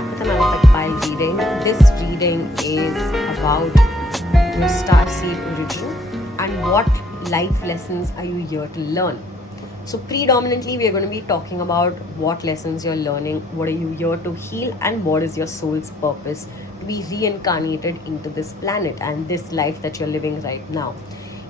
back with another Pile reading. This reading is about your starseed origin and what life lessons are you here to learn. So, predominantly, we are going to be talking about what lessons you're learning, what are you here to heal, and what is your soul's purpose to be reincarnated into this planet and this life that you're living right now.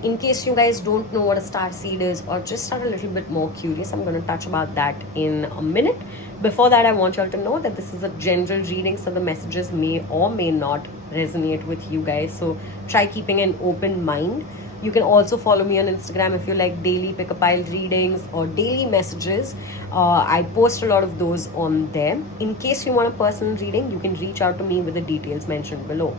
In case you guys don't know what a star seed is or just are a little bit more curious, I'm going to touch about that in a minute. Before that, I want you all to know that this is a general reading, so the messages may or may not resonate with you guys. So try keeping an open mind. You can also follow me on Instagram if you like daily pick a pile readings or daily messages. I post a lot of those on there. In case you want a personal reading, you can reach out to me with the details mentioned below.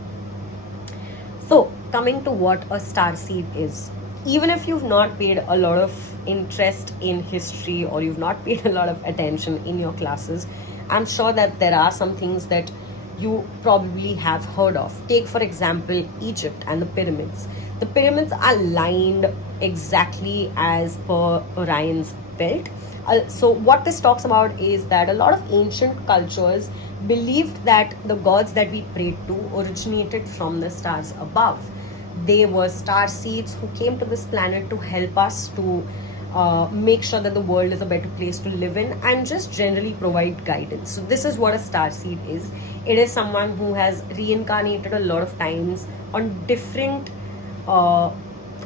So, coming to what a star seed is. Even if you've not paid a lot of interest in history or you've not paid a lot of attention in your classes, I'm sure that there are some things that you probably have heard of. Take, for example, Egypt and the pyramids. The pyramids are lined exactly as per Orion's belt. So, what this talks about is that a lot of ancient cultures believed that the gods that we prayed to originated from the stars above. They were star seeds who came to this planet to help us to make sure that the world is a better place to live in and just generally provide guidance. So, this is what a star seed is. It is someone who has reincarnated a lot of times on different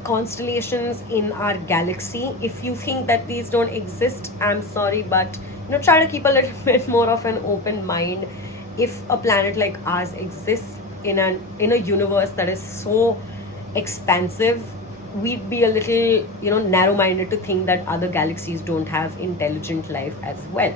constellations in our galaxy. If you think that these don't exist, I'm sorry, but try to keep a little bit more of an open mind. If a planet like ours exists in a universe that is so expansive, we'd be a little narrow-minded to think that other galaxies don't have intelligent life as well.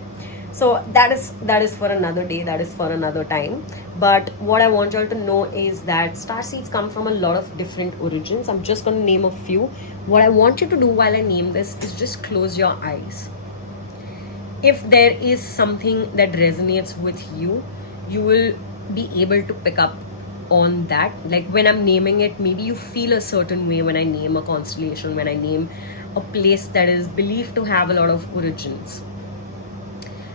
So that is for another day, that is for another time. But what I want you all to know is that star seeds come from a lot of different origins. I'm just going to name a few. What I want you to do while I name this is just close your eyes. If there is something that resonates with you, you will be able to pick up on that. Like when I'm naming it, maybe you feel a certain way when I name a constellation, when I name a place that is believed to have a lot of origins.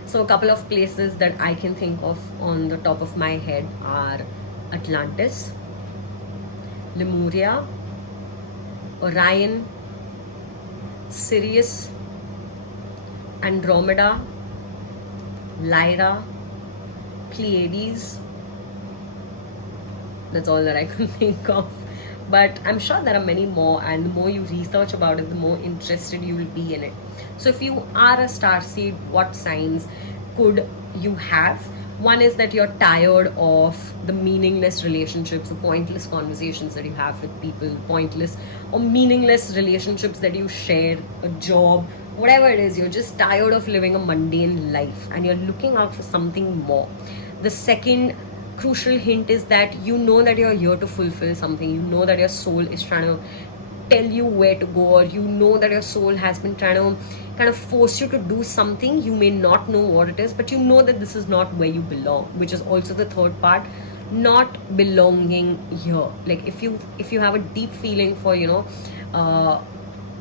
So a couple of places that I can think of on the top of my head are Atlantis, Lemuria, Orion, Sirius, Andromeda, Lyra, Pleiades. That's all that I could think of. But I'm sure there are many more, and the more you research about it, the more interested you will be in it. So if you are a star seed, what signs could you have? One is that you're tired of the meaningless relationships, the pointless conversations that you have with people, pointless or meaningless relationships that you share, a job, whatever it is. You're just tired of living a mundane life and you're looking out for something more. The second crucial hint is that you know that you're here to fulfill something. You know that your soul is trying to tell you where to go, or you know that your soul has been trying to kind of force you to do something. You may not know what it is, but you know that this is not where you belong, which is also the third part, not belonging here. Like if you have a deep feeling for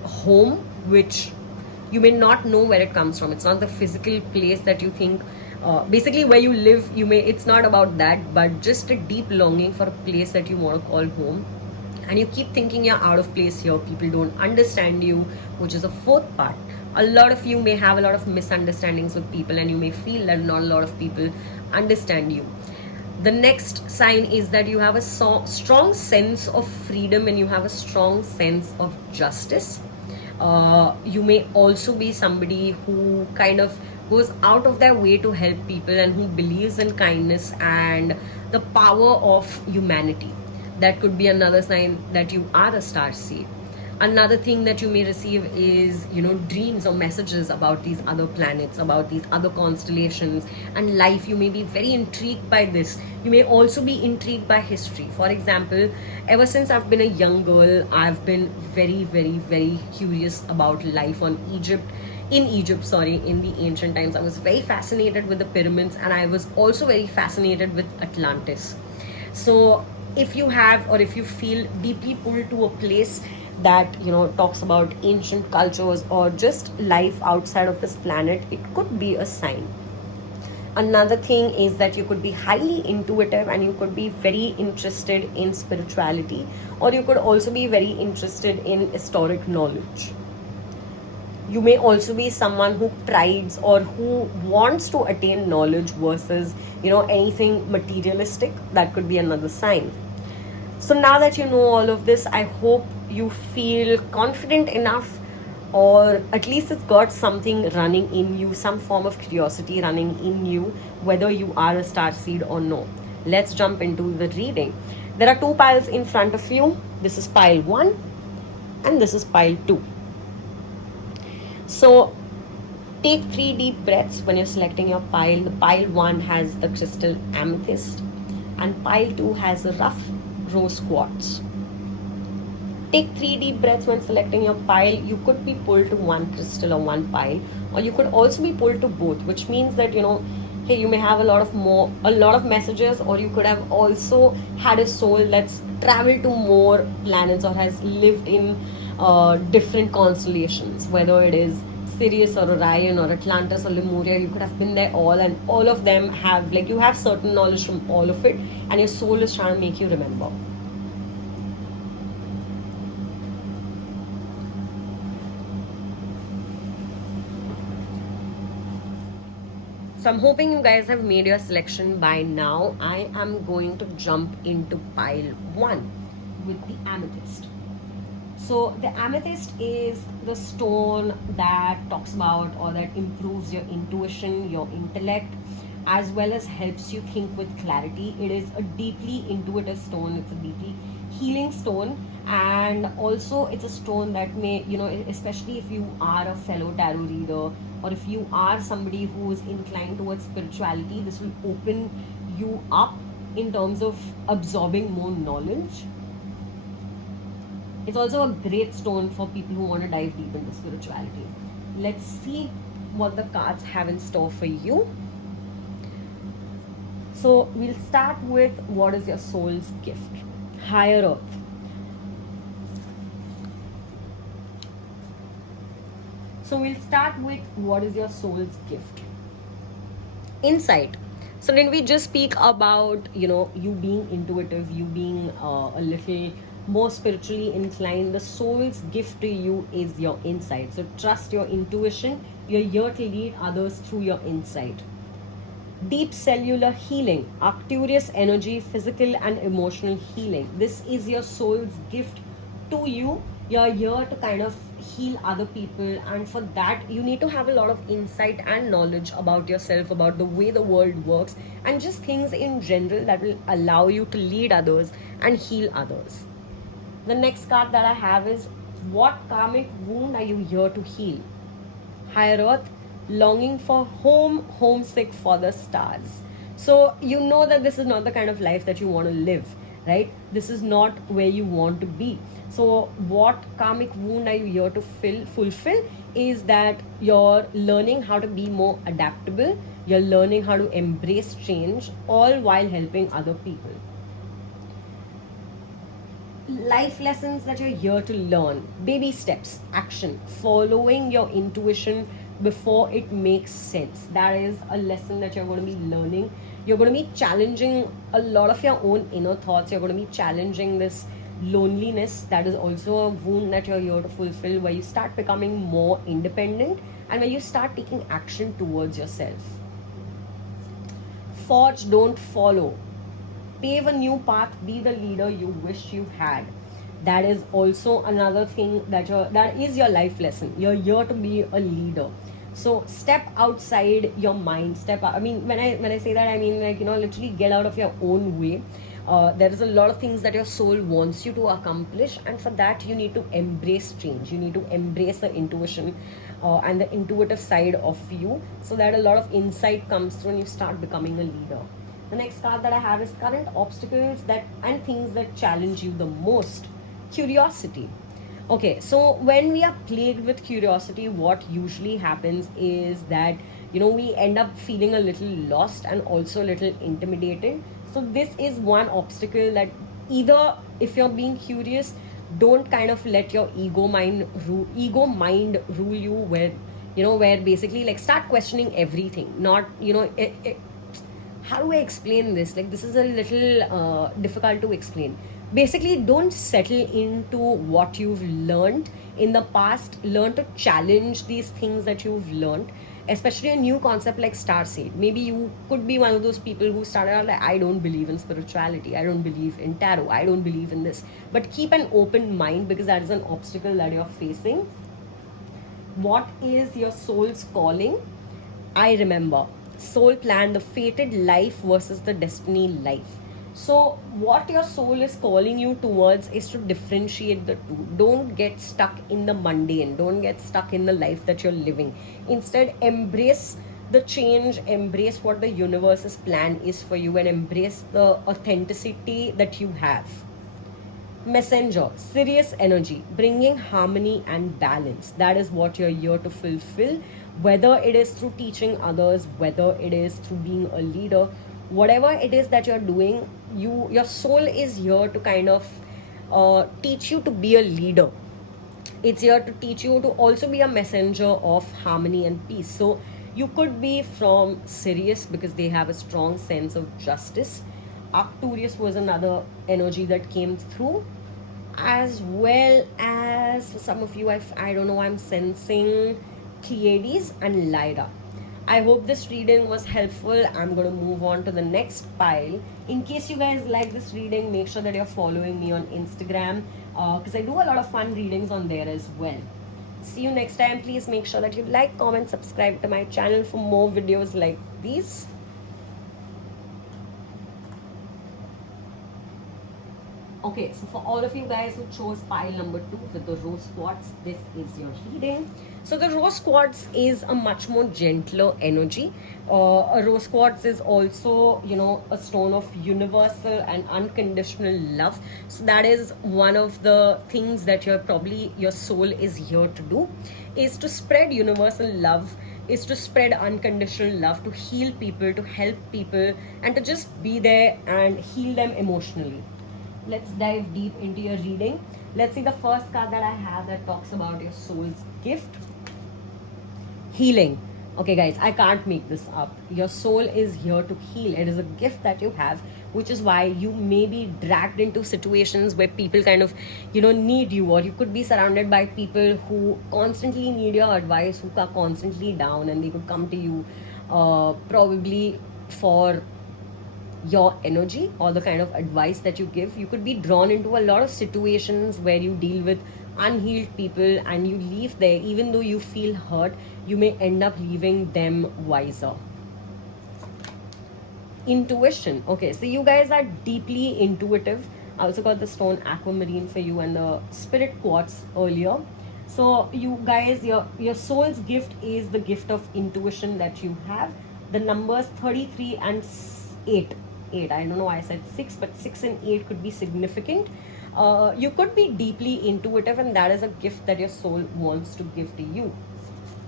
home, which you may not know where it comes from. It's not the physical place that you think basically where you live. It's not about that, but just a deep longing for a place that you want to call home, and you keep thinking you're out of place here, people don't understand you, which is a fourth part. A lot of you may have a lot of misunderstandings with people, and you may feel that not a lot of people understand you. The next sign is that you have a strong sense of freedom and you have a strong sense of justice. You may also be somebody who kind of goes out of their way to help people and who believes in kindness and the power of humanity. That could be another sign that you are a star seed. Another thing that you may receive is dreams or messages about these other planets, about these other constellations and life. You may be very intrigued by this. You may also be intrigued by history. For example, ever since I've been a young girl, I've been very, very, very curious about life in Egypt, in the ancient times. I was very fascinated with the pyramids, and I was also very fascinated with Atlantis. So if you have, or if you feel deeply pulled to a place that talks about ancient cultures or just life outside of this planet, it could be a sign. Another thing is that you could be highly intuitive and you could be very interested in spirituality, or you could also be very interested in historic knowledge. You may also be someone who prides or who wants to attain knowledge versus, anything materialistic. That could be another sign. So now that you know all of this, I hope you feel confident enough, or at least it's got something running in you, some form of curiosity running in you, whether you are a star seed or no. Let's jump into the reading. There are 2 piles in front of you. This is pile 1 and this is pile 2. So take 3 deep breaths when you're selecting your pile. The pile 1 has the crystal amethyst and pile 2 has a rough rose quartz. Take 3 deep breaths when selecting your pile. You could be pulled to one crystal or one pile, or you could also be pulled to both, which means that, hey, you may have a lot of messages, or you could have also had a soul that's traveled to more planets or has lived in different constellations, whether it is Sirius or Orion or Atlantis or Lemuria. You could have been there all, and all of them have, you have certain knowledge from all of it, and your soul is trying to make you remember. So I'm hoping you guys have made your selection by now. I am going to jump into pile 1 with the amethyst. So the amethyst is the stone that talks about, or that improves your intuition, your intellect, as well as helps you think with clarity. It is a deeply intuitive stone. It's a deeply healing stone, and also it's a stone that may, especially if you are a fellow tarot reader, or if you are somebody who is inclined towards spirituality, this will open you up in terms of absorbing more knowledge. It's also a great stone for people who want to dive deep into spirituality. Let's see what the cards have in store for you. So we'll start with, what is your soul's gift? Higher Earth. So we'll start with, what is your soul's gift? Insight. So when we just speak about, you being intuitive, you being a little more spiritually inclined, the soul's gift to you is your insight. So trust your intuition. You're here to lead others through your insight. Deep cellular healing, Arcturus energy, physical and emotional healing. This is your soul's gift to you. You're here to kind of heal other people, and for that you need to have a lot of insight and knowledge about yourself, about the way the world works, and just things in general that will allow you to lead others and heal others. The next card that I have is, what karmic wound are you here to heal? Higher Earth, longing for home, homesick for the stars. So you know that this is not the kind of life that you want to live, right? This is not where you want to be. So what karmic wound are you here to fulfill is that you're learning how to be more adaptable, you're learning how to embrace change, all while helping other people. Life lessons that you're here to learn, baby steps, action, following your intuition before it makes sense. That is a lesson that you're going to be learning. You're going to be challenging a lot of your own inner thoughts. You're going to be challenging this loneliness. That is also a wound that you're here to fulfill, where you start becoming more independent and where you start taking action towards yourself. Forge, don't follow. Pave a new path, be the leader you wish you had. That is also another thing that is your life lesson. You're here to be a leader. So step outside your mind. I mean, when I say that, I mean, literally get out of your own way. There is a lot of things that your soul wants you to accomplish, and for that you need to embrace change. You need to embrace the intuition and the intuitive side of you, so that a lot of insight comes through and you start becoming a leader. The next card that I have is current obstacles and things that challenge you the most. Curiosity. Okay, so when we are plagued with curiosity, what usually happens is that, we end up feeling a little lost and also a little intimidated. So this is one obstacle that, either if you're being curious, don't kind of let your ego mind rule you, where where basically like start questioning everything. Not, how do I explain this? Like, this is a little difficult to explain. Basically, don't settle into what you've learned in the past. Learn to challenge these things that you've learned, especially a new concept like starseed. Maybe you could be one of those people who started out like, I don't believe in spirituality, I don't believe in tarot, I don't believe in this. But keep an open mind, because that is an obstacle that you're facing. What is your soul's calling? I remember soul plan, the fated life versus the destiny life. So, what your soul is calling you towards is to differentiate the two. Don't get stuck in the mundane, don't get stuck in the life that you're living. Instead, embrace the change, embrace what the universe's plan is for you, and embrace the authenticity that you have. Messenger, Sirius energy, bringing harmony and balance. That is what you're here to fulfill, whether it is through teaching others, whether it is through being a leader, whatever it is that you're doing. Your soul is here to kind of teach you to be a leader. It's here to teach you to also be a messenger of harmony and peace. So you could be from Sirius because they have a strong sense of justice. Arcturus was another energy that came through, as well as for some of you, I don't know, I'm sensing Pleiades and Lyra. I hope this reading was helpful. I'm going to move on to the next pile. In case you guys like this reading, make sure that you're following me on Instagram, because I do a lot of fun readings on there as well. See you next time. Please make sure that you like, comment, subscribe to my channel for more videos like these. Okay, so for all of you guys who chose pile number 2 with the rose quartz, this is your reading. So the rose quartz is a much more gentler energy. A rose quartz is also, a stone of universal and unconditional love. So that is one of the things that your soul is here to do, is to spread universal love, is to spread unconditional love, to heal people, to help people, and to just be there and heal them emotionally. Let's dive deep into your reading. Let's see the first card that I have that talks about your soul's gift. Healing. Okay guys, I can't make this up. Your soul is here to heal. It is a gift that you have, which is why you may be dragged into situations where people kind of, need you, or you could be surrounded by people who constantly need your advice, who are constantly down, and they could come to you probably for your energy or the kind of advice that you give. You could be drawn into a lot of situations where you deal with unhealed people and you leave there. Even though you feel hurt, you may end up leaving them wiser. Intuition. Okay, so you guys are deeply intuitive. I also got the stone aquamarine for you and the spirit quartz earlier. So you guys, your soul's gift is the gift of intuition that you have. The numbers 33 and 8. I don't know why I said 6, but 6 and 8 could be significant. You could be deeply intuitive, and that is a gift that your soul wants to give to you.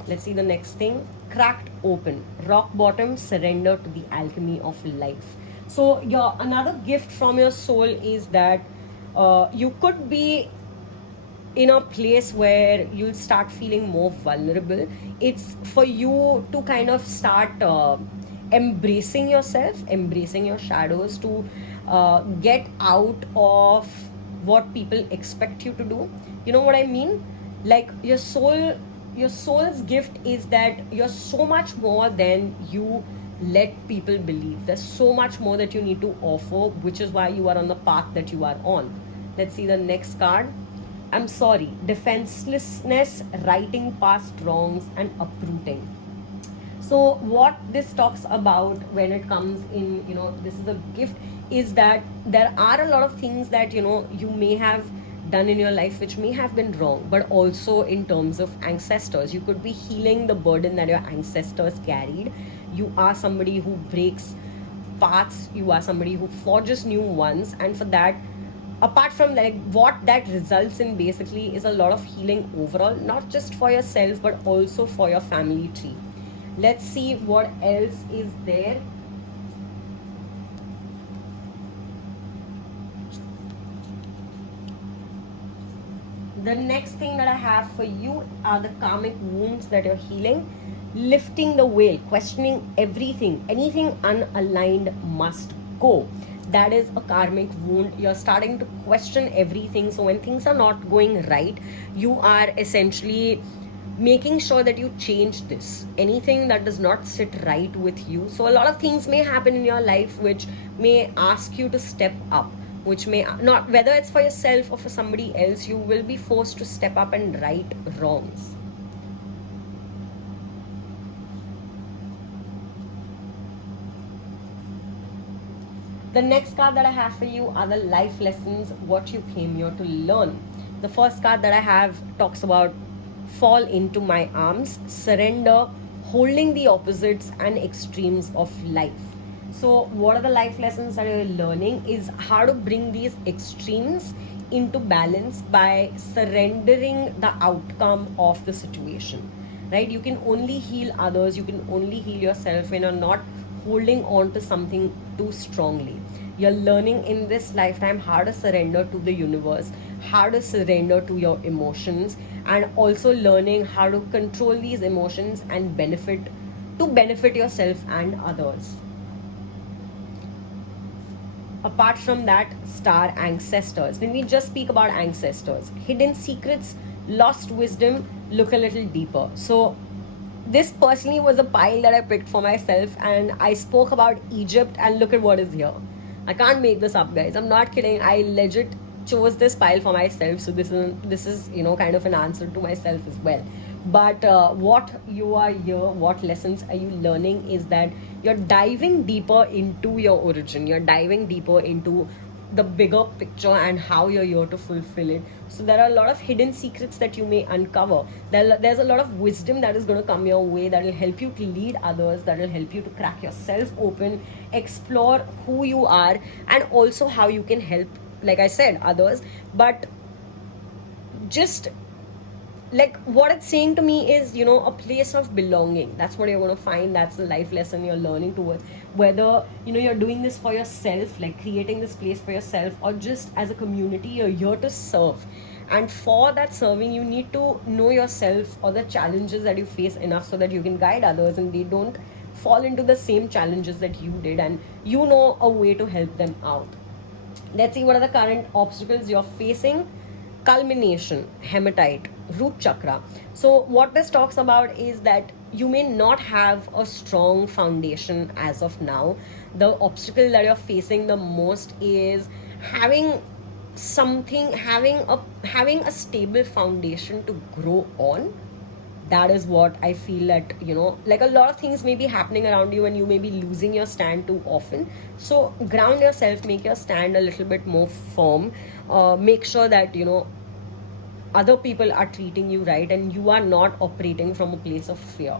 Let's see the next thing. Cracked open, rock bottom, surrender to the alchemy of life. So another gift from your soul is that you could be in a place where you'll start feeling more vulnerable. It's for you to kind of start embracing yourself, embracing your shadows, to get out of what people expect you to do. You know what I mean? Like your soul's gift is that you're so much more than you let people believe. There's so much more that you need to offer, which is why you are on the path that you are on. Let's see the next card. I'm sorry, defenselessness, writing past wrongs and uprooting. So what this talks about when it comes in, this is a gift, is that there are a lot of things that, you may have done in your life which may have been wrong, but also in terms of ancestors. You could be healing the burden that your ancestors carried. You are somebody who breaks paths. You are somebody who forges new ones. And for that, apart from like what that results in basically is a lot of healing overall, not just for yourself, but also for your family tree. Let's see what else is there. The next thing that I have for you are the karmic wounds that you're healing. Lifting the veil, questioning everything, anything unaligned must go. That is a karmic wound. You're starting to question everything. So when things are not going right, you are essentially making sure that you change this. Anything that does not sit right with you. So a lot of things may happen in your life which may ask you to step up, which may not, whether it's for yourself or for somebody else, you will be forced to step up and right wrongs. The next card that I have for you are the life lessons, what you came here to learn. The first card that I have talks about fall into my arms, surrender, holding the opposites and extremes of life. So what are the life lessons that you're learning is how to bring these extremes into balance by surrendering the outcome of the situation, right? You can only heal others, you can only heal yourself when you're not holding on to something too strongly. You're learning in this lifetime how to surrender to the universe, how to surrender to your emotions, and also learning how to control these emotions and benefit yourself and others. Apart from that, star ancestors. When we just speak about ancestors, hidden secrets, lost wisdom, look a little deeper. So this personally was a pile that I picked for myself, and I spoke about Egypt, and look at what is here. I can't make this up, guys. I'm not kidding. I legit chose this pile for myself. So this is kind of an answer to myself as well. But what you are here, what lessons are you learning is that you're diving deeper into your origin. You're diving deeper into the bigger picture and how you're here to fulfill it. So there are a lot of hidden secrets that you may uncover. There's a lot of wisdom that is going to come your way that will help you to lead others, that will help you to crack yourself open, explore who you are, and also how you can help, like I said, others. But just like what it's saying to me is, a place of belonging. That's what you're going to find. That's the life lesson you're learning towards. Whether, you're doing this for yourself, like creating this place for yourself, or just as a community, you're here to serve. And for that serving, you need to know yourself or the challenges that you face enough so that you can guide others and they don't fall into the same challenges that you did, and you know a way to help them out. Let's see what are the current obstacles you're facing. Culmination, hematite, root chakra. So what this talks about is that you may not have a strong foundation as of now. The obstacle that you're facing the most is having a stable foundation to grow on. That is what I feel that, like a lot of things may be happening around you and you may be losing your stand too often. So ground yourself, make your stand a little bit more firm. Make sure that, other people are treating you right and you are not operating from a place of fear.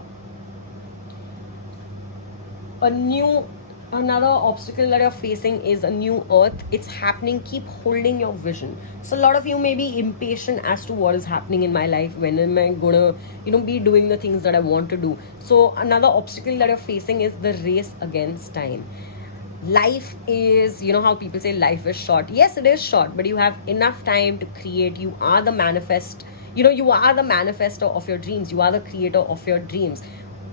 Another obstacle that you're facing is a new earth. It's happening. Keep holding your vision. So a lot of you may be impatient as to what is happening in my life. When am I gonna be doing the things that I want to do? So another obstacle that you're facing is the race against time. Life is, how people say life is short. Yes, it is short, but you have enough time to create. You are the you are the manifestor of your dreams. You are the creator of your dreams.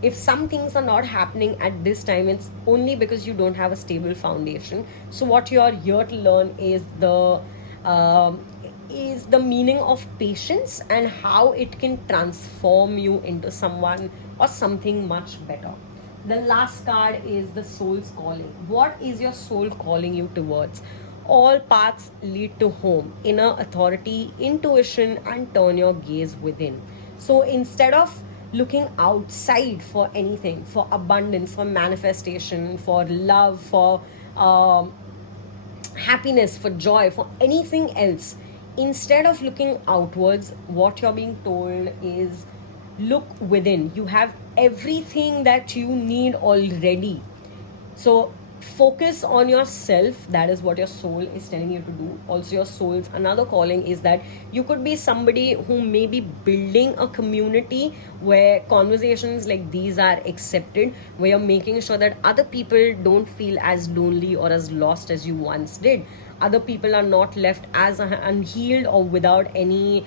If some things are not happening at this time, it's only because you don't have a stable foundation. So what you are here to learn is the meaning of patience and how it can transform you into someone or something much better. The last card is the soul's calling. What is your soul calling you towards? All paths lead to home, inner authority, intuition, and turn your gaze within. So instead of looking outside for anything, for abundance, for manifestation, for love, for happiness, for joy, for anything else, instead of looking outwards, what you're being told is look within. You have everything that you need already. So focus on yourself. That is what your soul is telling you to do. Also, your soul's another calling is that you could be somebody who may be building a community where conversations like these are accepted, where you're making sure that other people don't feel as lonely or as lost as you once did. Other people are not left as unhealed or without any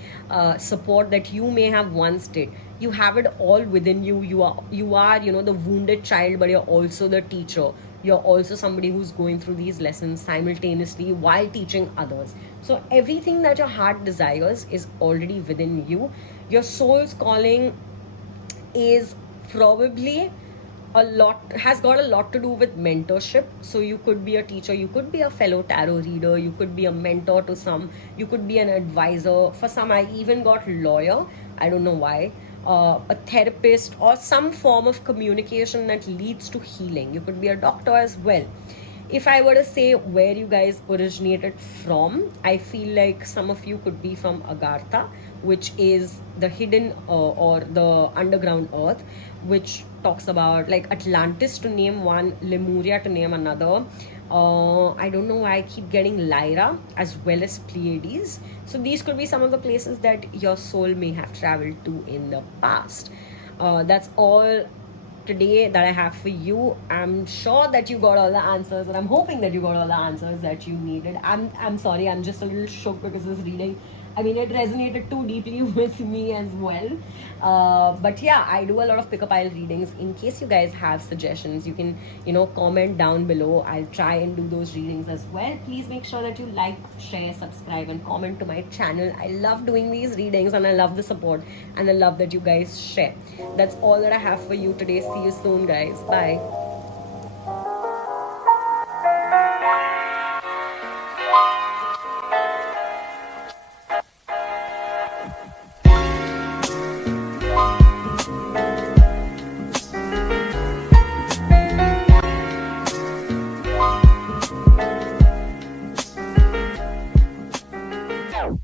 support that you may have once did. You have it all within you. You are the wounded child, but you're also the teacher. You're also somebody who's going through these lessons simultaneously while teaching others. So everything that your heart desires is already within you. Your soul's calling is probably has got a lot to do with mentorship. So you could be a teacher, you could be a fellow tarot reader, you could be a mentor to some, you could be an advisor. For some, I even got lawyer. I don't know why. A therapist, or some form of communication that leads to healing. You could be a doctor as well. If I were to say where you guys originated from, I feel like some of you could be from Agartha, which is the hidden or the underground earth, which talks about like Atlantis to name one, Lemuria to name another. I don't know why I keep getting Lyra as well as Pleiades. So these could be some of the places that your soul may have traveled to in the past. That's all today that I have for you. I'm sure that you got all the answers, and I'm hoping that you got all the answers that you needed. I'm sorry, I'm just a little shook because this reading, I mean, it resonated too deeply with me as well. But yeah, I do a lot of pick-up pile readings. In case you guys have suggestions, you can, comment down below. I'll try and do those readings as well. Please make sure that you like, share, subscribe, and comment to my channel. I love doing these readings, and I love the support, and I love that you guys share. That's all that I have for you today. See you soon, guys. Bye. Out.